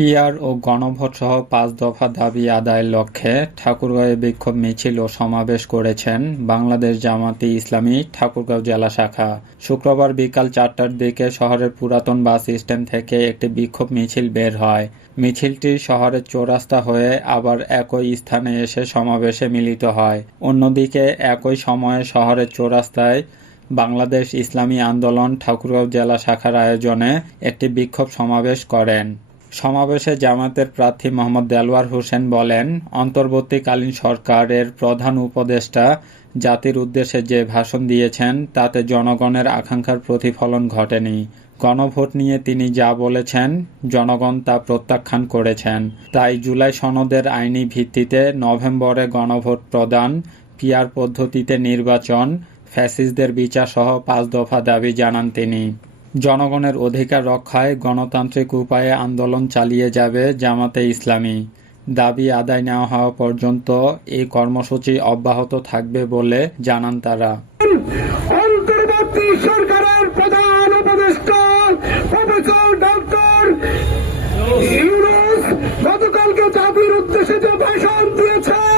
PR ও গণভোট সহ পাঁচ দফা দাবি আদায়ের লক্ষ্যে ঠাকুরগাঁওয়ে বিক্ষোভ মিছিল ও সমাবেশ করেছেন বাংলাদেশ জামাতি ইসলামী ঠাকুরগাঁও জেলা শাখা। শুক্রবার বিকাল চারটার দিকে শহরের পুরাতন বাস স্ট্যান্ড থেকে একটি বিক্ষোভ মিছিল বের হয়। মিছিলটি শহরের চৌরাস্তা হয়ে আবার একই স্থানে এসে সমাবেশে মিলিত হয়। অন্যদিকে একই সময়ে শহরের চৌরাস্তায় বাংলাদেশ ইসলামী আন্দোলন ঠাকুরগাঁও জেলা শাখার আয়োজনে একটি বিক্ষোভ সমাবেশ করেন। সমাবেশে জামাতের প্রার্থী মোহাম্মদ দেলওয়ার হোসেন বলেন, অন্তর্বর্তীকালীন সরকারের প্রধান উপদেষ্টা জাতির উদ্দেশ্যে যে ভাষণ দিয়েছেন, তাতে জনগণের আকাঙ্ক্ষার প্রতিফলন ঘটেনি। গণভোট নিয়ে তিনি যা বলেছেন, জনগণ তা প্রত্যাখ্যান করেছেন। তাই জুলাই সনদের আইনি ভিত্তিতে নভেম্বরে গণভোট প্রদান, পিআর পদ্ধতিতে নির্বাচন, ফ্যাসিস্টদের বিচারসহ পাঁচ দফা দাবি জানান তিনি। জনগণের অধিকার রক্ষায় গণতান্ত্রিক উপায়ে আন্দোলন চালিয়ে যাবে জামাতে ইসলামী। দাবি আদায় নেওয়া হওয়া পর্যন্ত এই কর্মসূচি অব্যাহত থাকবে বলে জানান তারা। গতকালকে জাতির উদ্দেশ্যে যে ভাষণ দিয়েছেন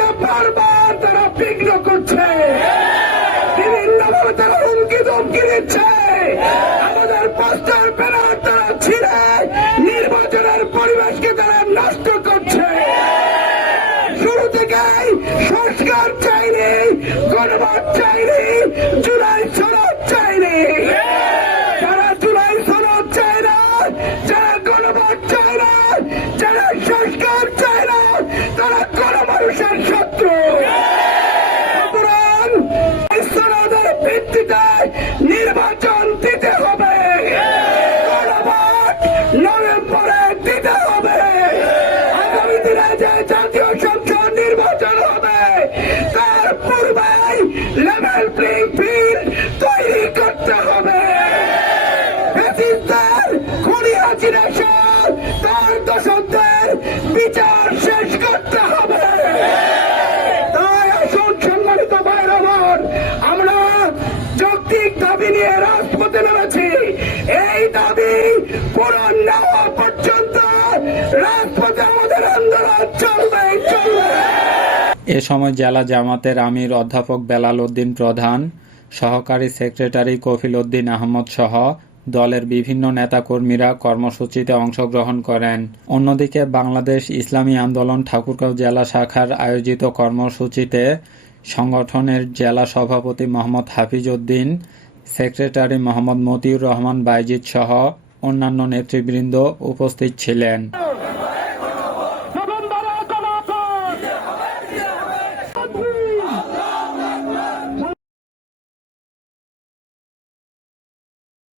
হুমকি দিচ্ছে। আমাদের পোস্টার ব্যানার তারা ছিঁড়ে, নির্বাচনের পরিবেশকে তারা নষ্ট করছে। শুরু থেকেই সংস্কার চাইনি, গণভোট চাইনি, জুলাই সনদ ভিত্তিতে নির্বাচন দিতে হবে। নির্বাচন হবে, তার পূর্বে লেভেল প্লেইং ফিল্ড তৈরি করতে হবে। ফ্যাসিস্টদের খুনি সহ তার দোষকদের বিচার দাবি নিয়ে রাজপথে নেমেছি এই দাবি পূরণ না হওয়া পর্যন্ত রাজপথে আমাদের আন্দোলন চলবে চলবে। এ সময় জেলা জামাতের আমির অধ্যাপক বেলাল উদ্দিন প্রধান, সহকারী সেক্রেটারি কফিল উদ্দিন আহমদ সহ দলের বিভিন্ন নেতাকর্মীরা কর্মসূচিতে অংশগ্রহণ করেন। অন্যদিকে বাংলাদেশ ইসলামী আন্দোলন ঠাকুরগাঁও জেলা শাখার আয়োজিত কর্মসূচিতে সংগঠনের জেলা সভাপতি মোহাম্মদ হাফিজ উদ্দিন সেক্রেটারি মোহাম্মদ মতিউর রহমান বাইজিদ সহ অন্যান্য নেতৃবৃন্দ উপস্থিত ছিলেন।